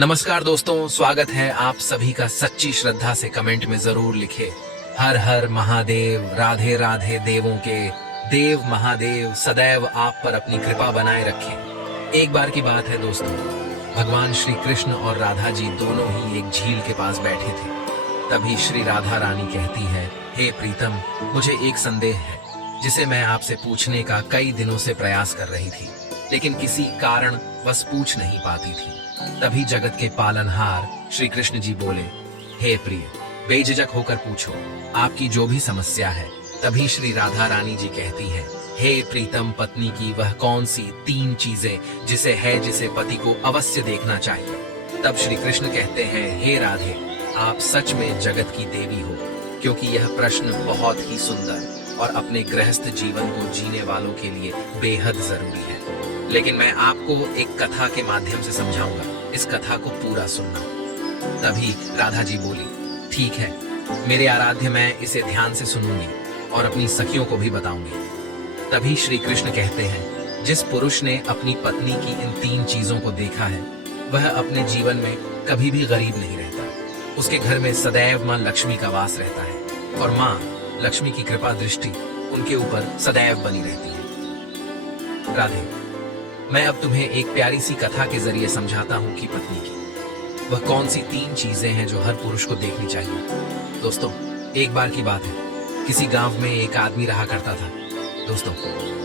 नमस्कार दोस्तों, स्वागत है आप सभी का सच्ची श्रद्धा से कमेंट में जरूर लिखे हर हर महादेव, राधे राधे देवों के देव महादेव सदैव आप पर अपनी कृपा बनाए रखें। एक बार की बात है दोस्तों, भगवान श्री कृष्ण और राधा जी दोनों ही एक झील के पास बैठे थे। तभी श्री राधा रानी कहती है, हे प्रीतम, मुझे एक संदेह है जिसे मैं आपसे पूछने का कई दिनों से प्रयास कर रही थी, लेकिन किसी कारण बस पूछ नहीं पाती थी। तभी जगत के पालनहार श्री कृष्ण जी बोले, हे प्रिय, बेझिझक होकर पूछो आपकी जो भी समस्या है। तभी श्री राधा रानी जी कहती है, हे प्रीतम पत्नी की वह कौन सी 3 चीजें जिसे पति को अवश्य देखना चाहिए। तब श्री कृष्ण कहते हैं, हे राधे, आप सच में जगत की देवी हो, क्योंकि यह प्रश्न बहुत ही सुंदर और अपने गृहस्थ जीवन को जीने वालों के लिए बेहद जरूरी है। लेकिन मैं आपको एक कथा के माध्यम से समझाऊंगा, इस कथा को पूरा सुनना। तभी राधा जी बोली, ठीक है मेरे आराध्य, मैं इसे ध्यान से सुनूंगी और अपनी सखियों को भी बताऊंगी। तभी श्री कृष्ण कहते हैं, जिस पुरुष ने अपनी पत्नी की इन 3 चीजों को देखा है वह अपने जीवन में कभी भी गरीब नहीं रहता। उसके घर में सदैव मां लक्ष्मी का वास रहता है और मां लक्ष्मी की कृपा दृष्टि उनके ऊपर सदैव बनी रहती है। राधे, मैं अब तुम्हें एक प्यारी सी कथा के जरिए समझाता हूँ कि पत्नी की वह कौन सी 3 चीजें हैं जो हर पुरुष को देखनी चाहिए। दोस्तों, एक बार की बात है, किसी गांव में एक आदमी रहा करता था। दोस्तों,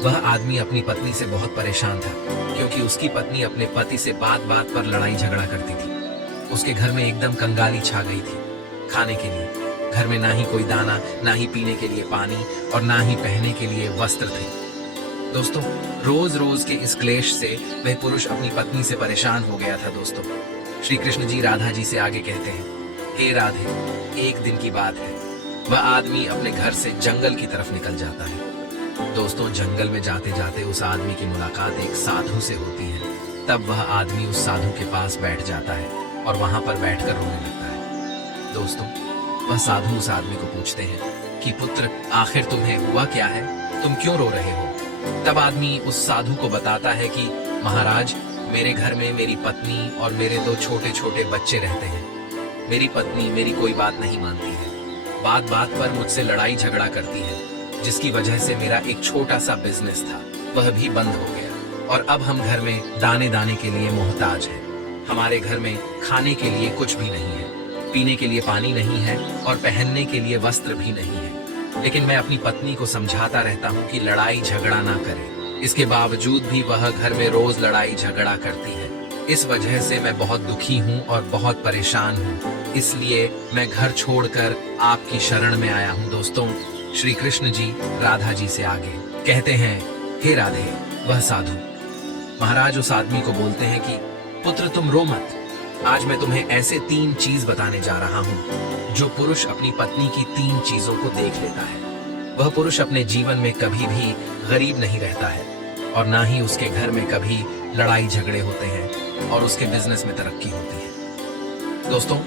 वह आदमी अपनी पत्नी से बहुत परेशान था, क्योंकि उसकी पत्नी अपने पति से बात बात पर लड़ाई झगड़ा करती थी। उसके घर में एकदम कंगाली छा गई थी। खाने के लिए घर में ना ही कोई दाना, ना ही पीने के लिए पानी और ना ही पहनने के लिए वस्त्र थे। दोस्तों, रोज रोज के इस क्लेश से वह पुरुष अपनी पत्नी से परेशान हो गया था। दोस्तों, श्री कृष्ण जी राधा जी से आगे कहते हैं, हे राधे, एक दिन की बात है, वह आदमी अपने घर से जंगल की तरफ निकल जाता है। दोस्तों, जंगल में जाते जाते उस आदमी की मुलाकात एक साधु से होती है। तब वह आदमी उस साधु के पास बैठ जाता है और वहां पर बैठकर रोने लगता है। दोस्तों, वह साधु उस आदमी को पूछते हैं कि पुत्र, आखिर तुम्हें हुआ क्या है, तुम क्यों रो रहे हो। तब आदमी उस साधु को बताता है कि महाराज, मेरे घर में मेरी पत्नी और मेरे 2 छोटे छोटे बच्चे रहते हैं। मेरी पत्नी मेरी कोई बात नहीं मानती है, बात बात पर मुझसे लड़ाई झगड़ा करती है, जिसकी वजह से मेरा एक छोटा सा बिजनेस था वह भी बंद हो गया और अब हम घर में दाने दाने के लिए मोहताज हैं। हमारे घर में खाने के लिए कुछ भी नहीं है, पीने के लिए पानी नहीं है और पहनने के लिए वस्त्र भी नहीं है। लेकिन मैं अपनी पत्नी को समझाता रहता हूँ कि लड़ाई झगड़ा ना करे। इसके बावजूद भी वह घर में रोज लड़ाई झगड़ा करती है। इस वजह से मैं बहुत दुखी हूँ और बहुत परेशान हूँ, इसलिए मैं घर छोड़कर आपकी शरण में आया हूँ। दोस्तों, श्री कृष्ण जी राधा जी से आगे कहते हैं, हे राधे, वह साधु महाराज उस आदमी को बोलते हैं कि पुत्र, तुम रो मत, आज मैं तुम्हें ऐसे 3 चीज बताने जा रहा हूँ जो पुरुष अपनी पत्नी की 3 चीजों को देख लेता है। वह पुरुष अपने जीवन में कभी भी गरीब नहीं रहता है और ना ही उसके घर में कभी लड़ाई झगड़े होते हैं और उसके बिजनेस में तरक्की होती है। दोस्तों,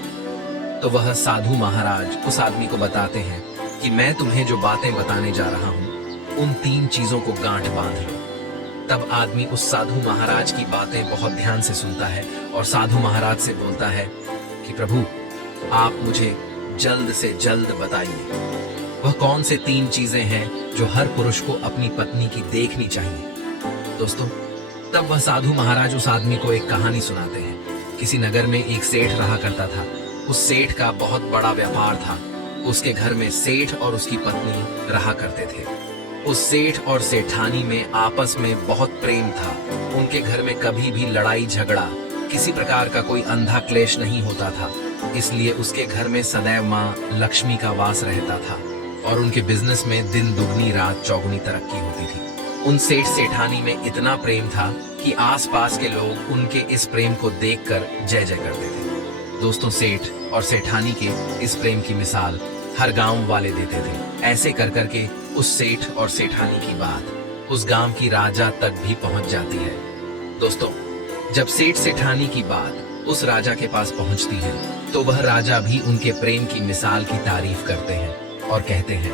तो वह साधु महाराज उस आदमी को बताते हैं कि मैं तुम्हें जो बातें बताने जा रहा हूँ उन 3 चीजों को गांठ बांध लो। तब आदमी उस साधु महाराज की बातें बहुत ध्यान से सुनता है और साधु महाराज से बोलता है कि प्रभु, आप मुझे जल्द से जल्द बताइए, वह कौन से 3 चीजें हैं जो हर पुरुष को अपनी पत्नी की देखनी चाहिए। दोस्तों, तब वह साधु महाराज उस आदमी को एक कहानी सुनाते हैं। किसी नगर में एक सेठ रहा करता था। उस सेठ का बहुत बड़ा व्यापार था। उसके घर में सेठ और उसकी पत्नी रहा करते थे। उस सेठ और सेठानी में आपस में बहुत प्रेम था। उनके घर में कभी भी लड़ाई झगड़ा, किसी प्रकार का कोई अंधा क्लेश नहीं होता था। इसलिए उसके घर में सदैव मां लक्ष्मी का वास रहता था और उनके बिजनेस में दिन दुगनी रात चौगुनी तरक्की होती थी। उन सेठ सेठानी में इतना प्रेम था कि आसपास के लोग उनके इस प्रेम को देखकर जय जय करते थे। दोस्तों, सेठ और सेठानी के इस प्रेम की मिसाल हर गांव वाले देते थे। ऐसे कर करके उस सेठ और सेठानी की बात उस गांव की राजा तक भी पहुंच जाती है। दोस्तों, जब सेठ सेठानी की बात उस राजा के पास पहुंचती है तो वह राजा भी उनके प्रेम की मिसाल की तारीफ करते हैं और कहते हैं,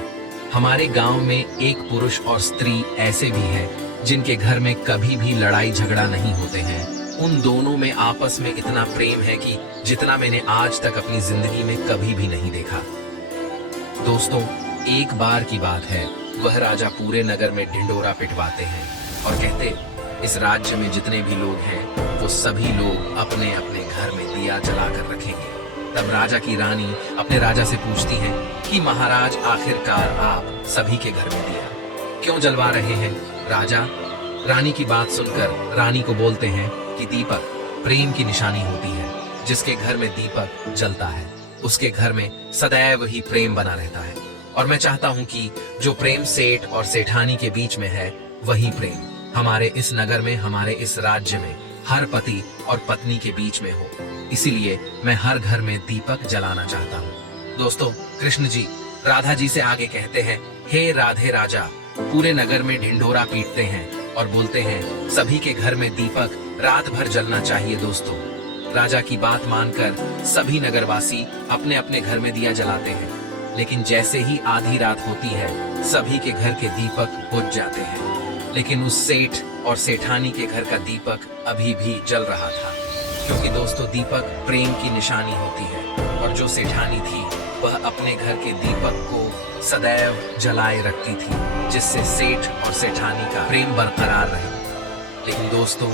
हमारे गांव में एक पुरुष और स्त्री ऐसे भी हैं जिनके घर में कभी भी लड़ाई झगड़ा नहीं होते हैं उन दोनों में आपस में इतना प्रेम है कि जितना मैंने आज तक अपनी जिंदगी में कभी भी नहीं देखा। दोस्तों, एक बार की बात है, वह राजा पूरे नगर में ढिंढोरा पिटवाते हैं और कहते, इस राज्य में जितने भी लोग हैं वो सभी लोग अपने अपने घर में दिया जलाकर रखेंगे। तब राजा की रानी अपने राजा से पूछती है कि महाराज, आखिरकार आप सभी के घर में दिया क्यों जलवा रहे हैं? राजा रानी की बात सुनकर रानी को बोलते हैं कि दीपक प्रेम की निशानी होती है। जिसके घर में दीपक जलता है उसके घर में सदैव ही प्रेम बना रहता है। और मैं चाहता हूँ कि जो प्रेम सेठ और सेठानी के बीच में है वही प्रेम हमारे इस नगर में, हमारे इस राज्य में हर पति और पत्नी के बीच में हो। इसीलिए मैं हर घर में दीपक जलाना चाहता हूँ। दोस्तों, कृष्ण जी राधा जी से आगे कहते हैं, हे राधे राजा, पूरे नगर में ढिंढोरा पीटते हैं और बोलते हैं सभी के घर में दीपक रात भर जलना चाहिए। दोस्तों, राजा की बात मानकर सभी नगरवासी अपने अपने घर में दिया जलाते हैं, लेकिन जैसे ही आधी रात होती है सभी के घर के दीपक बुझ जाते हैं। लेकिन उस सेठ और सेठानी के घर का दीपक अभी भी जल रहा था, क्योंकि दोस्तों दीपक प्रेम की निशानी होती है और जो सेठानी थी वह अपने घर के दीपक को सदैव जलाए रखती थी, जिससे सेठ और सेठानी का प्रेम बरकरार रहे। लेकिन दोस्तों,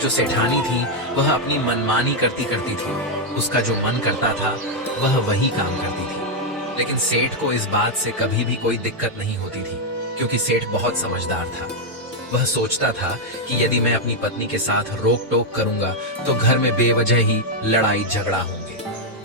जो सेठानी थी वह अपनी मनमानी करती करती थी, उसका जो मन करता था वह वही काम करती थी। लेकिन सेठ को इस बात से कभी भी कोई दिक्कत नहीं होती थी, क्योंकि सेठ बहुत समझदार था। वह सोचता था कि यदि मैं अपनी पत्नी के साथ रोक टोक करूंगा तो घर में बेवजह ही लड़ाई झगड़ा होंगे।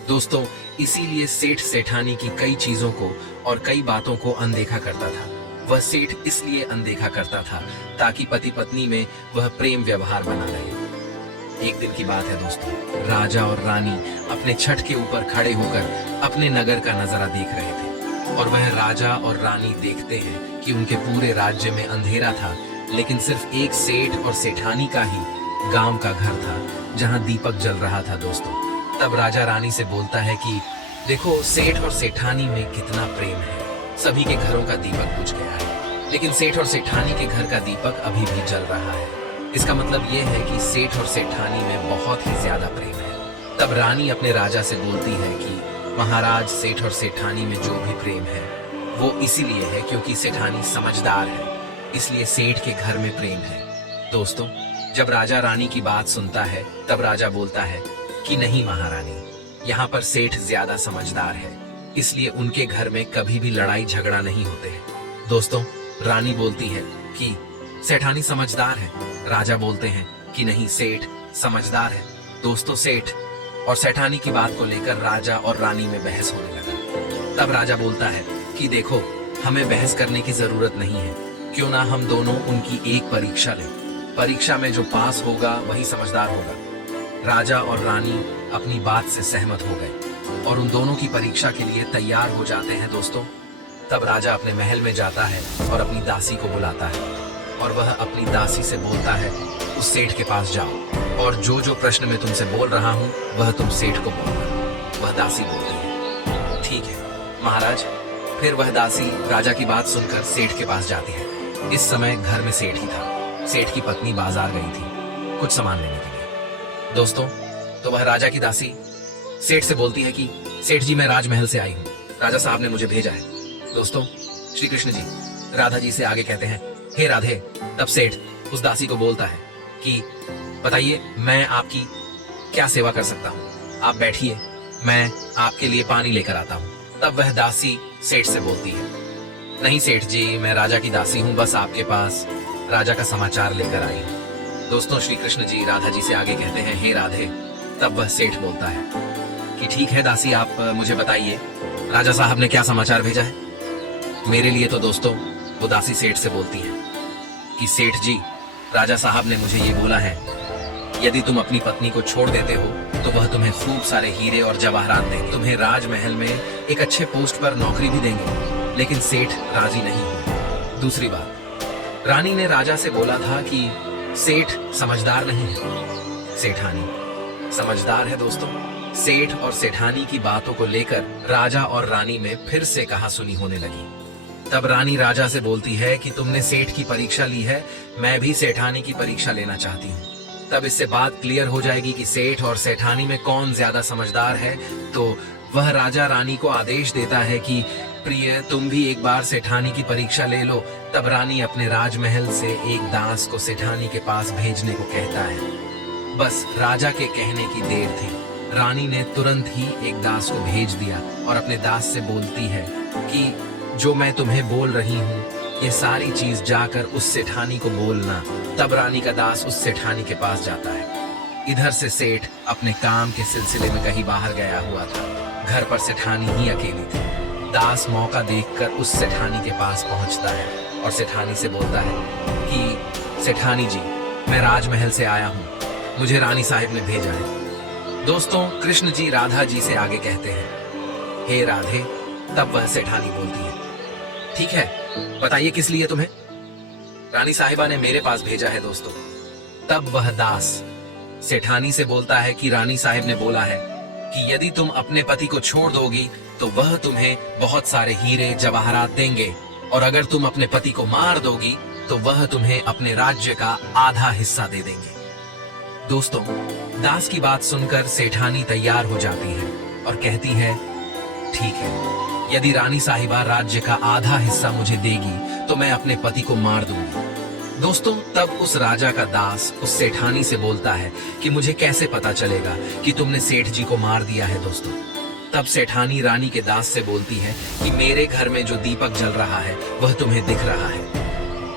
दोस्तों, इसीलिए सेठ सेठानी की कई चीजों को और कई बातों को अनदेखा करता था। वह सेठ इसलिए अनदेखा करता था ताकि पति पत्नी में वह प्रेम व्यवहार बना रहे। एक दिन की बात है दोस्तों, राजा और रानी अपने छत के ऊपर खड़े होकर अपने नगर का नजारा देख रहे थे और वह राजा और रानी देखते हैं कि उनके पूरे राज्य में अंधेरा था, लेकिन सिर्फ एक सेठ और सेठानी का ही गांव का घर था जहां दीपक जल रहा था। दोस्तों, तब राजा रानी से बोलता है कि देखो, सेठ और सेठानी में कितना प्रेम है। सभी के घरों का दीपक बुझ गया है, लेकिन सेठ और सेठानी के घर का दीपक अभी भी जल रहा है। इसका मतलब यह है कि सेठ और सेठानी में बहुत ही ज्यादा प्रेम है। तब रानी अपने राजा से बोलती है कि महाराज, सेठ और सेठानी में जो भी प्रेम है वो इसीलिए है क्योंकि सेठानी समझदार है, इसलिए सेठ के घर में प्रेम है। दोस्तों, जब राजा रानी की बात सुनता है तब राजा बोलता है कि नहीं महारानी, यहाँ पर सेठ ज्यादा समझदार है, इसलिए उनके घर में कभी भी लड़ाई झगड़ा नहीं होते हैं। दोस्तों, रानी बोलती है कि सेठानी समझदार है। राजा बोलते हैं कि नहीं, सेठ समझदार है। दोस्तों, सेठ और सेठानी की बात को लेकर राजा और रानी में बहस होने लगा। तब राजा बोलता है कि देखो, हमें बहस करने की जरूरत नहीं है, क्यों ना हम दोनों उनकी एक परीक्षा लें। परीक्षा में जो पास होगा वही समझदार होगा। राजा और रानी अपनी बात से सहमत हो गए और उन दोनों की परीक्षा के लिए तैयार हो जाते हैं। दोस्तों, तब राजा अपने महल में जाता है और अपनी दासी को बुलाता है और वह अपनी दासी से बोलता है, उस सेठ के पास जाओ और जो जो प्रश्न मैं तुमसे बोल रहा हूँ वह तुम सेठ को बोलना। वह दासी बोलती है, ठीक है महाराज। फिर वह दासी राजा की बात सुनकर सेठ के पास जाती है। इस समय घर में सेठ ही था। सेठ की पत्नी बाजार गई थी कुछ सामान लेने के लिए। दोस्तों, तो वह राजा की दासी सेठ से बोलती है कि सेठ जी, मैं राजमहल से आई हूँ, राजा साहब ने मुझे भेजा है। दोस्तों, श्री कृष्ण जी राधा जी से आगे कहते हैं, हे राधे। तब सेठ उस दासी को बोलता है कि बताइए, मैं आपकी क्या सेवा कर सकता हूँ? आप बैठिए, मैं आपके लिए पानी लेकर आता हूँ। तब वह दासी सेठ से बोलती है, नहीं सेठ जी, मैं राजा की दासी हूँ, बस आपके पास राजा का समाचार लेकर आई हूँ। दोस्तों, श्री कृष्ण जी राधा जी से आगे कहते हैं, हे राधे। तब वह सेठ बोलता है कि ठीक है दासी, आप मुझे बताइए राजा साहब ने क्या समाचार भेजा है मेरे लिए। तो दोस्तों, वो दासी सेठ से बोलती है कि सेठ जी, राजा साहब ने मुझे ये बोला है, यदि तुम अपनी पत्नी को छोड़ देते हो तो वह तुम्हें खूब सारे हीरे और जवाहरात देंगे, तुम्हें राजमहल में एक अच्छे पोस्ट पर नौकरी भी देंगे। लेकिन सेठ राजी नहीं हुए। दूसरी बात, रानी ने राजा से बोला था कि सेठ समझदार नहीं है। सेठानी समझदार है। दोस्तों, सेठ और सेठानी की बातों को लेकर राजा और रानी में फिर से कहासुनी होने लगी। तब रानी राजा से बोलती है कि तुमने सेठ की परीक्षा ली है, मैं भी सेठानी की परीक्षा लेना चाहती हूँ। तब इससे बात क्लियर हो जाएगी कि सेठ और सेठानी में कौन ज्यादा समझदार है। तो वह राजा रानी को आदेश देता है कि प्रिय, तुम भी एक बार सेठानी की परीक्षा ले लो। तब रानी अपने राजमहल से एक दास को सेठानी के पास भेजने को कहता है। बस राजा के कहने की देर थी। रानी ने तुरंत ही एक दास को भेज दिया और अपने दास से बोलती है कि जो मैं तुम्हें बोल रही हूँ ये सारी चीज जाकर उस सेठानी को बोलना। तब रानी का दास उस सेठानी के पास जाता है। इधर से सेठ अपने काम के सिलसिले में कहीं बाहर गया हुआ था। घर पर सेठानी ही अकेली थी। दास मौका देखकर उस सेठानी के पास पहुंचता है और सेठानी से बोलता है कि सेठानी जी, मैं राजमहल से आया हूँ, मुझे रानी साहिब ने भेजा है। दोस्तों, कृष्ण जी राधा जी से आगे कहते हैं, हे राधे। तब वह सेठानी बोलती है, ठीक है, बताइए किस लिए तुम्हें? रानी साहिबा ने मेरे पास भेजा है दोस्तों। तब वह दास सेठानी से बोलता है कि रानी साहिब ने बोला है कि यदि तुम अपने पति को छोड़ दोगी तो वह तुम्हें बहुत सारे हीरे जवाहरात देंगे, और अगर तुम अपने पति को मार दोगी तो वह तुम्हें अपने राज्य का आधा हिस्सा दे देंगे। दोस्तों, दास की बात सुनकर सेठानी तैयार हो जाती है और कहती है, ठीक है, यदि रानी साहिबा राज्य का आधा हिस्सा मुझे देगी तो मैं अपने पति को मार दूंगी। दोस्तों, तब उस राजा का दास उस सेठानी से बोलता है कि मुझे कैसे पता चलेगा कि तुमने सेठ जी को मार दिया है। दोस्तों, तब सेठानी रानी के दास से बोलती है कि मेरे घर में जो दीपक जल रहा है वह तुम्हें दिख रहा है।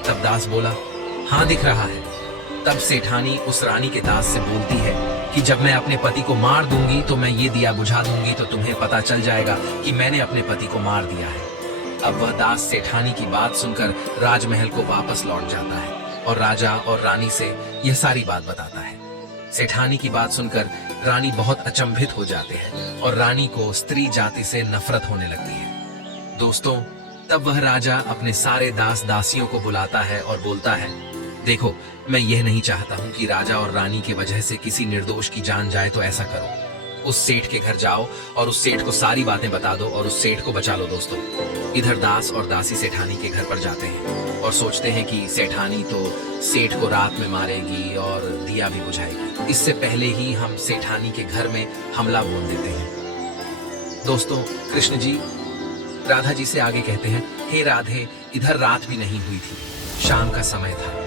तब दास बोला, हाँ दिख रहा है। तब सेठानी उस रानी के दास से बोलती है कि जब मैं अपने पति को मार दूंगी तो मैं ये दिया बुझा दूंगी तो तुम्हें पता चल जाएगा कि मैंने अपने पति को मार दिया है। अब वह दास सेठानी की बात सुनकर राजमहल को वापस लौट जाता है और राजा और रानी से यह सारी बात बताता है। सेठानी की बात सुनकर रानी बहुत अचंभित हो जाते हैं और रानी को स्त्री जाति से नफरत होने लगती है। दोस्तों, तब वह राजा अपने सारे दास दासियों को बुलाता है और बोलता है, देखो, मैं यह नहीं चाहता हूं कि राजा और रानी की वजह से किसी निर्दोष की जान जाए, तो ऐसा करो, उस सेठ के घर जाओ और उस सेठ को सारी बातें बता दो और उस सेठ को बचा लो। दोस्तों, इधर दास और दासी सेठानी के घर पर जाते हैं और सोचते हैं कि सेठानी तो सेठ को रात में मारेगी और दिया भी बुझाएगी। इससे पहले ही हम सेठानी के घर में हमला बोल देते हैं। दोस्तों, कृष्ण जी राधा जी से आगे कहते हैं, हे राधे, इधर रात भी नहीं हुई थी, शाम का समय था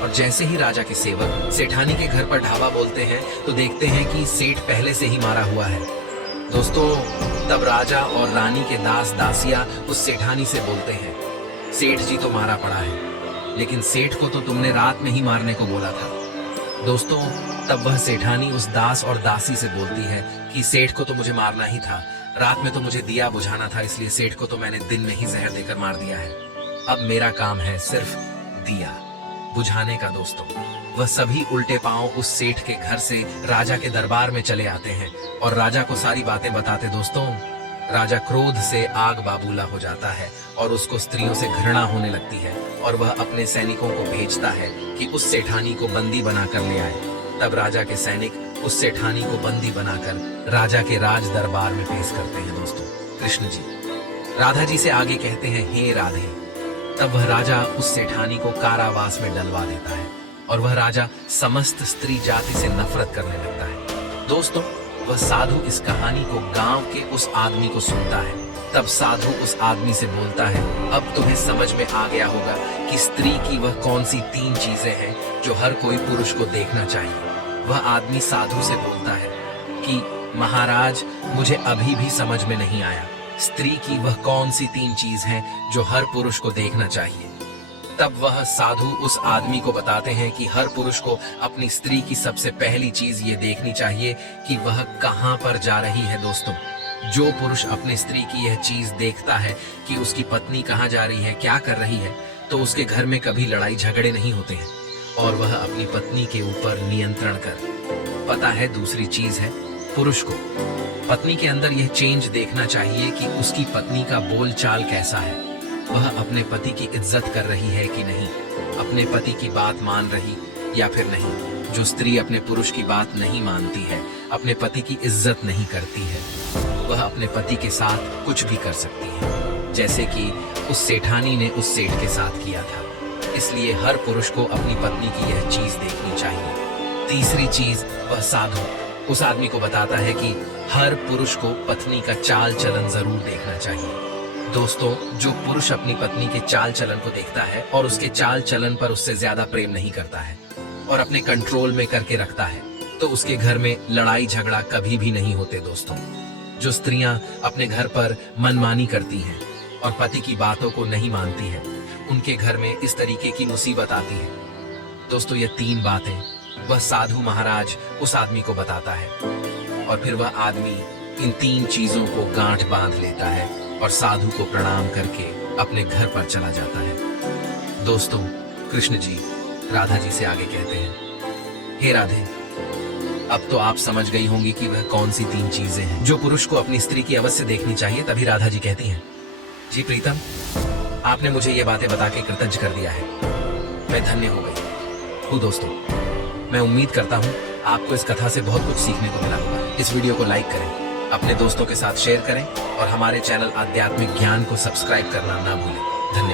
और जैसे ही राजा के सेवक सेठानी के घर पर ढाबा बोलते हैं तो देखते हैं कि सेठ पहले से ही मारा हुआ है। दोस्तों, तब राजा और रानी के दास दासिया उस सेठानी से बोलते हैं, सेठ जी तो मारा पड़ा है, लेकिन सेठ को तो तुमने रात में ही मारने को बोला था। दोस्तों, तब वह सेठानी उस दास और दासी से बोलती है कि सेठ को तो मुझे मारना ही था, रात में तो मुझे दिया बुझाना था, इसलिए सेठ को तो मैंने दिन में ही जहर देकर मार दिया है। अब मेरा काम है सिर्फ दिया बुझाने का। दोस्तों, वह सभी उल्टे पांव उस सेठ के घर से राजा के दरबार में चले आते हैं और राजा को सारी बातें बताते। दोस्तों, राजा क्रोध से आग बाबूला हो जाता है और उसको स्त्रियों से घृणा होने लगती है और वह अपने सैनिकों को भेजता है कि उस सेठानी को बंदी बनाकर ले आए। तब राजा के सैनिक उस सेठानी को बंदी बनाकर राजा के राज दरबार में पेश करते हैं। दोस्तों, कृष्ण जी राधा जी से आगे कहते हैं, हे राधे। तब वह राजा उस सेठानी को कारावास में डलवा देता है और वह राजा समस्त स्त्री जाति से नफरत करने लगता है। दोस्तों, वह साधु इस कहानी को गांव के उस आदमी को सुनता है। तब साधु उस आदमी से बोलता है, अब तुम्हें समझ में आ गया होगा कि स्त्री की वह कौन सी 3 चीजें हैं जो हर कोई पुरुष को देखना चाहिए। वह आदमी साधु से बोलता है कि महाराज, मुझे अभी भी समझ में नहीं आया, स्त्री की वह कौन सी 3 चीज हैं जो हर पुरुष को देखना चाहिए। तब वह साधु उस आदमी को बताते हैं कि हर पुरुष को अपनी स्त्री की सबसे पहली चीज ये देखनी चाहिए कि वह कहां पर जा रही है। दोस्तों, जो पुरुष अपनी स्त्री की यह चीज देखता है कि उसकी पत्नी कहां जा रही है, क्या कर रही है, तो उसके घर में कभी लड़ाई झगड़े नहीं होते हैं और वह अपनी पत्नी के ऊपर नियंत्रण कर। पता है दूसरी चीज है, पुरुष को पत्नी के अंदर यह चेंज देखना चाहिए कि उसकी पत्नी का बोल चाल कैसा है, वह अपने पति की इज्जत कर रही है कि नहीं, अपने पति की बात मान रही या फिर नहीं। जो स्त्री अपने पुरुष की बात नहीं मानती है, अपने पति की इज्जत नहीं करती है, वह अपने पति के साथ कुछ भी कर सकती है, जैसे कि उस सेठानी ने उस सेठ के साथ किया था। इसलिए हर पुरुष को अपनी पत्नी की यह चीज देखनी चाहिए। तीसरी चीज, वह साधु उस आदमी को बताता है कि हर पुरुष को पत्नी का चाल चलन जरूर देखना चाहिए। दोस्तों, जो पुरुष अपनी पत्नी के चाल चलन को देखता है और उसके चाल चलन पर उससे ज्यादा प्रेम नहीं करता है और अपने कंट्रोल में करके रखता है, तो उसके घर में लड़ाई झगड़ा कभी भी नहीं होते। दोस्तों, जो स्त्रियां अपने घर पर मनमानी करती हैं और पति की बातों को नहीं मानती हैं, उनके घर में इस तरीके की मुसीबत आती है। दोस्तों, ये 3 बातें वह साधु महाराज उस आदमी को बताता है और फिर वह आदमी इन 3 चीजों को गांठ बांध लेता है और साधु को प्रणाम करके अपने घर पर चला जाता है। दोस्तों, कृष्ण जी राधा जी से आगे कहते हैं, हे राधे, अब तो आप समझ गई होंगी कि वह कौन सी 3 चीजें हैं जो पुरुष को अपनी स्त्री की अवश्य देखनी चाहिए। तभी राधा जी कहती हैं, जी प्रीतम, आपने मुझे ये बातें बता के कृतज्ञ कर दिया है, मैं धन्य हो गई हूँ। दोस्तों, मैं उम्मीद करता हूँ आपको इस कथा से बहुत कुछ सीखने को मिला होगा। इस वीडियो को लाइक करें, अपने दोस्तों के साथ शेयर करें और हमारे चैनल आध्यात्मिक ज्ञान को सब्सक्राइब करना ना भूलें। धन्यवाद।